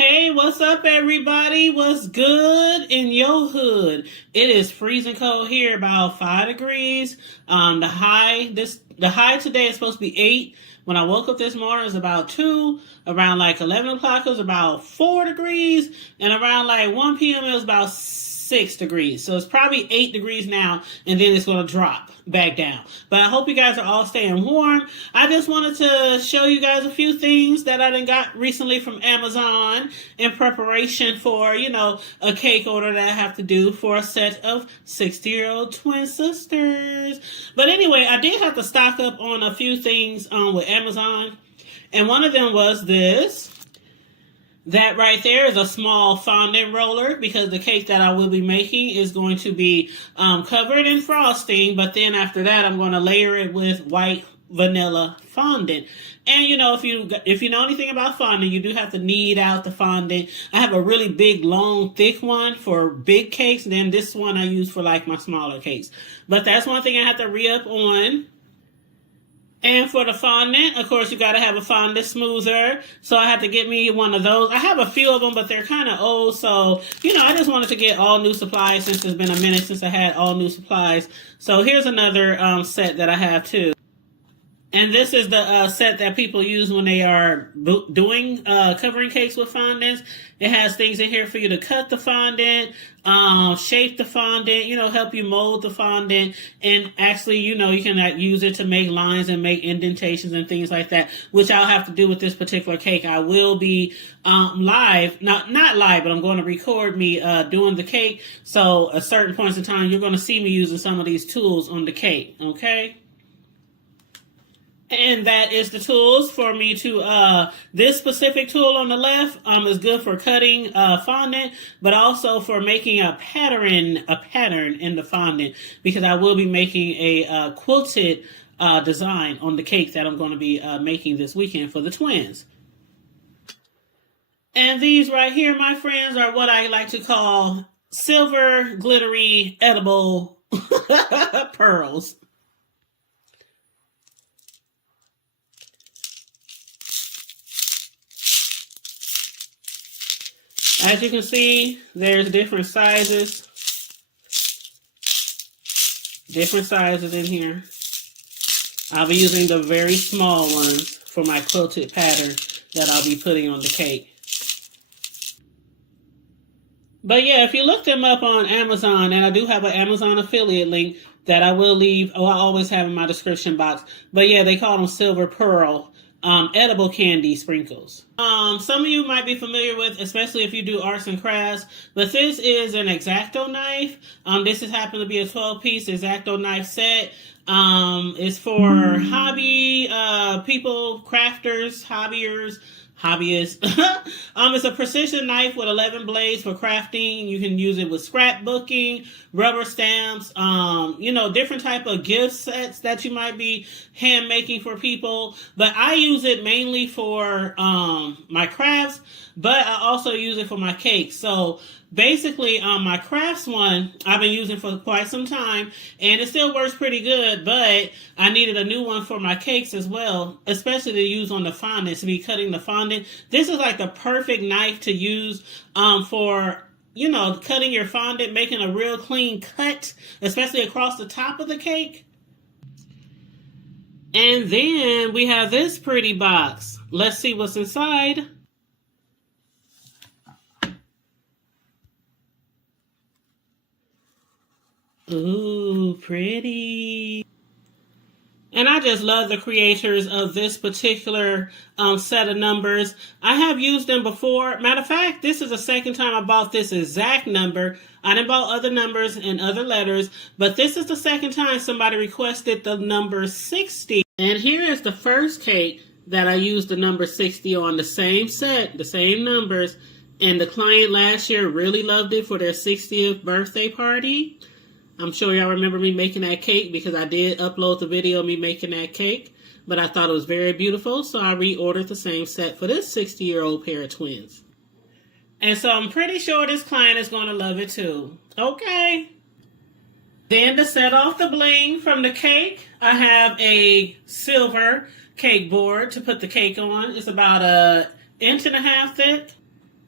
Hey, what's up, everybody? What's good in your hood? It is freezing cold here, about 5 degrees. The high today is supposed to be 8. When I woke up this morning, it was about 2. Around like 11 o'clock, it was about 4 degrees, and around like 1 p.m., it was about 6 degrees. So it's probably 8 degrees now, and then it's going to drop back down. But I hope you guys are all staying warm. I just wanted to show you guys a few things that I done got recently from Amazon in preparation for, a cake order that I have to do for a set of 60-year-old twin sisters. But anyway, I did have to stock up on a few things with Amazon. And one of them was this. That right there is a small fondant roller, because the cake that I will be making is going to be covered in frosting, but then after that I'm going to layer it with white vanilla fondant. And if you know anything about fondant, you do have to knead out the fondant. I have a really big, long, thick one for big cakes, and then this one I use for like my smaller cakes. But that's one thing I have to re-up on. And for the fondant, of course, you got to have a fondant smoother. So I had to get me one of those. I have a few of them, but they're kind of old. So, I just wanted to get all new supplies since it's been a minute since I had all new supplies. So here's another set that I have too. And this is the set that people use when they are doing covering cakes with fondants. It has things in here for you to cut the fondant, shape the fondant, help you mold the fondant. And actually, you can use it to make lines and make indentations and things like that, which I'll have to do with this particular cake. I will be live, not live, but I'm going to record me doing the cake. So at certain points in time, you're going to see me using some of these tools on the cake, okay? And that is the tools for me to, this specific tool on the left is good for cutting fondant, but also for making a pattern in the fondant, because I will be making a quilted design on the cake that I'm going to be making this weekend for the twins. And these right here, my friends, are what I like to call silver, glittery, edible pearls. As you can see, there's different sizes in here. I'll be using the very small ones for my quilted pattern that I'll be putting on the cake. But yeah, if you look them up on Amazon, and I do have an Amazon affiliate link that I will leave, I always have in my description box. But yeah, they call them silver pearl edible candy sprinkles. Some of you might be familiar with, especially if you do arts and crafts, but this is an X-Acto knife. This has happened to be a 12-piece X-Acto knife set. It's for hobby people, crafters, hobbyists. It's a precision knife with 11 blades for crafting. You can use it with scrapbooking, rubber stamps, different type of gift sets that you might be hand making for people. But I use it mainly for my crafts, but I also use it for my cakes. So basically, my crafts one I've been using for quite some time, and it still works pretty good, but I needed a new one for my cakes as well, especially to use on the fondant, to be cutting the fondant. This is like the perfect knife to use for cutting your fondant, making a real clean cut, especially across the top of the cake. And then we have this pretty box. Let's see what's inside. Ooh, pretty. And I just love the creators of this particular set of numbers. I have used them before. Matter of fact, this is the second time I bought this exact number. I didn't buy other numbers and other letters, but this is the second time somebody requested the number 60. And here is the first cake that I used the number 60 on, the same set, the same numbers. And the client last year really loved it for their 60th birthday party. I'm sure y'all remember me making that cake, because I did upload the video of me making that cake. But I thought it was very beautiful, so I reordered the same set for this 60-year-old pair of twins. And so I'm pretty sure this client is going to love it too. Okay. Then to set off the bling from the cake, I have a silver cake board to put the cake on. It's about 1.5 inches thick.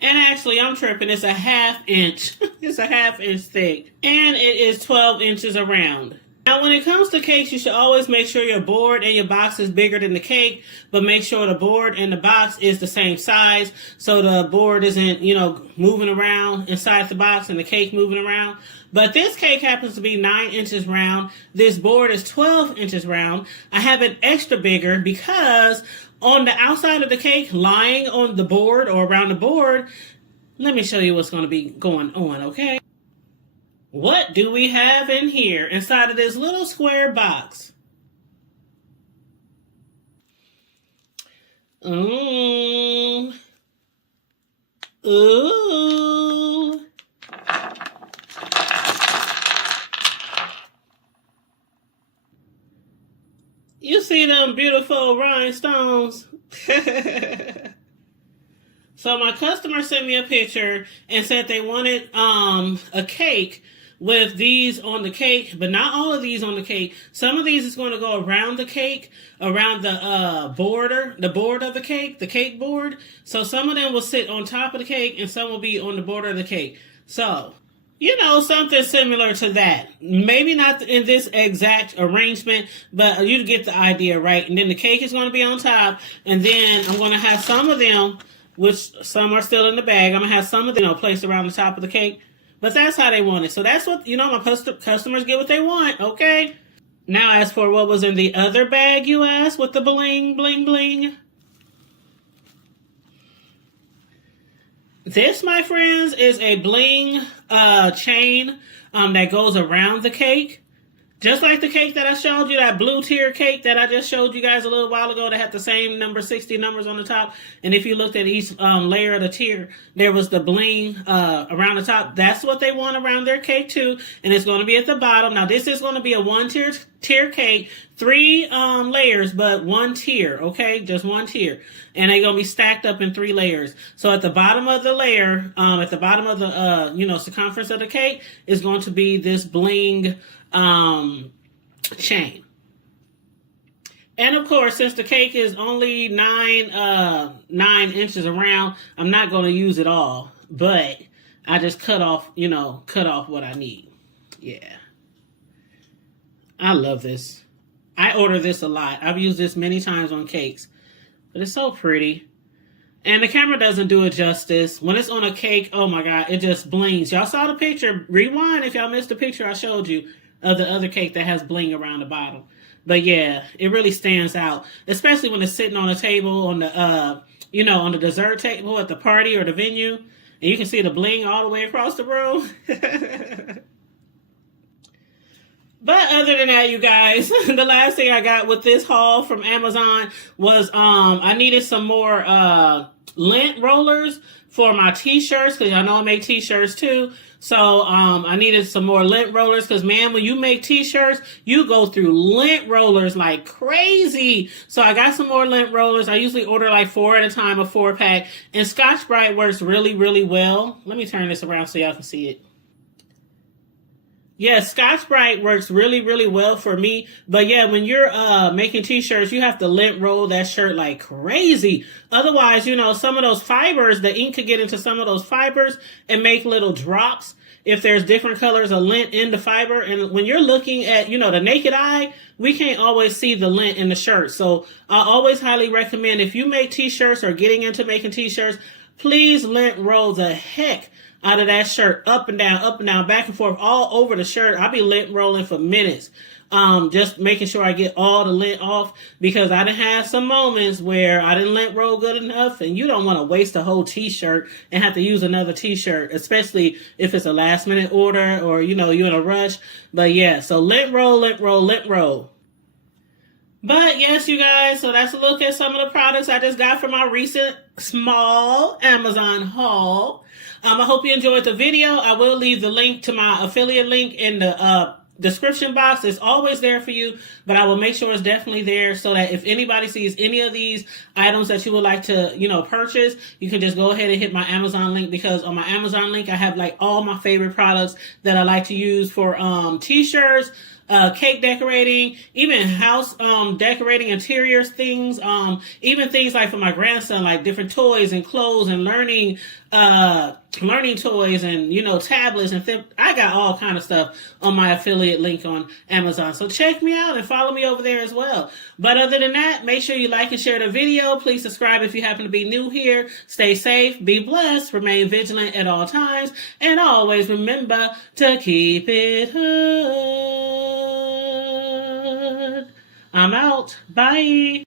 And actually, I'm tripping. It's a ½ inch. It's a ½ inch thick. And it is 12 inches around. Now, when it comes to cakes, you should always make sure your board and your box is bigger than the cake, but make sure the board and the box is the same size so the board isn't, moving around inside the box and the cake moving around. But this cake happens to be 9 inches round. This board is 12 inches round. I have it extra bigger because on the outside of the cake, lying on the board or around the board, let me show you what's going to be going on, okay? What do we have in here inside of this little square box? Ooh. You see them beautiful rhinestones? So my customer sent me a picture and said they wanted a cake with these on the cake, but not all of these on the cake. Some of these is going to go around the cake, around the board of the cake board. So some of them will sit on top of the cake and some will be on the border of the cake. So, something similar to that. Maybe not in this exact arrangement, but you get the idea, right? And then the cake is going to be on top, and then I'm going to have some of them, which some are still in the bag. I'm going to have some of them placed around the top of the cake. But that's how they want it. So that's what, my customers get what they want, okay? Now, as for what was in the other bag, you asked, with the bling, bling, bling. This, my friends, is a bling chain that goes around the cake. Just like the cake that I showed you, that blue tier cake that I just showed you guys a little while ago that had the same number 60 numbers on the top. And if you looked at each layer of the tier, there was the bling around the top. That's what they want around their cake too. And it's going to be at the bottom. Now this is going to be a one tier cake, 3 layers, but 1 tier, okay? Just 1 tier. And they're going to be stacked up in 3 layers. So at the bottom of the layer, at the bottom of the, circumference of the cake is going to be this bling chain. And of course, since the cake is only 9 inches around, I'm not going to use it all, but I just cut off what I need. Yeah. I love this. I order this a lot. I've used this many times on cakes, but it's so pretty. And the camera doesn't do it justice. When it's on a cake, oh my God, it just blings. Y'all saw the picture. Rewind if y'all missed the picture I showed you of the other cake that has bling around the bottom. But yeah, it really stands out, especially when it's sitting on a table on the, on the dessert table at the party or the venue, and you can see the bling all the way across the room. But other than that, you guys, the last thing I got with this haul from Amazon was I needed some more lint rollers for my t-shirts, because y'all know I make t-shirts too. So I needed some more lint rollers because, man, when you make t-shirts, you go through lint rollers like crazy. So I got some more lint rollers. I usually order like 4 at a time, a 4-pack. And Scotch-Brite works really, really well. Let me turn this around so y'all can see it. Yeah, Scotch-Brite works really, really well for me. But yeah, when you're making t-shirts, you have to lint roll that shirt like crazy. Otherwise, some of those fibers, the ink could get into some of those fibers and make little drops if there's different colors of lint in the fiber. And when you're looking at, the naked eye, we can't always see the lint in the shirt. So I always highly recommend, if you make t-shirts or getting into making t-shirts, please lint roll the heck out of that shirt, up and down, back and forth, all over the shirt. I'll be lint rolling for minutes, just making sure I get all the lint off, because I done had some moments where I didn't lint roll good enough, and you don't want to waste a whole t-shirt and have to use another t-shirt, especially if it's a last minute order or, you're in a rush. But yeah, so lint roll, lint roll, lint roll. But yes, you guys, so that's a look at some of the products I just got from my recent small Amazon haul. I hope you enjoyed the video. I will leave the link to my affiliate link in the description box. It's always there for you, but I will make sure it's definitely there so that if anybody sees any of these items that you would like to, purchase, you can just go ahead and hit my Amazon link, because on my Amazon link, I have like all my favorite products that I like to use for t-shirts, cake decorating, even house decorating, interior things, even things like for my grandson, like different toys and clothes and learning toys and tablets and I got all kind of stuff on my affiliate link on Amazon. So check me out and follow me over there as well. But other than that, make sure you like and share the video. Please subscribe if you happen to be new here. Stay safe, be blessed, remain vigilant at all times, and always remember to keep it hood. I'm out. Bye.